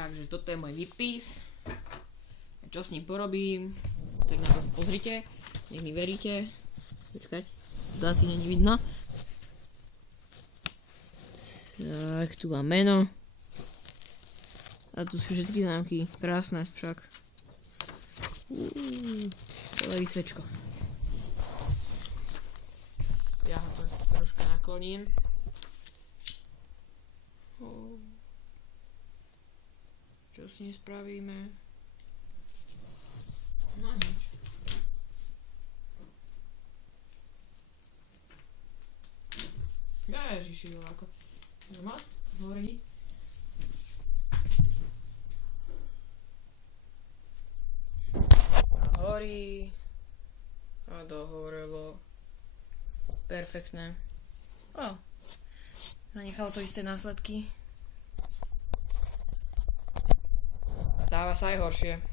Takže toto je môj výpis. Čo s ním porobím, tak na to pozrite, nech mi veríte. Počkať, to asi není vidno. Tak, tu mám meno. A tu sú všetky známky, krásne však. Celé vysvečko. Ja to troška nakloním. Čo s ním spravíme? No nič. Ježiši, ako. Má horí. A horí. A dohorelo. Perfektné. Zanechalo to isté následky. Stáva sa aj horšie.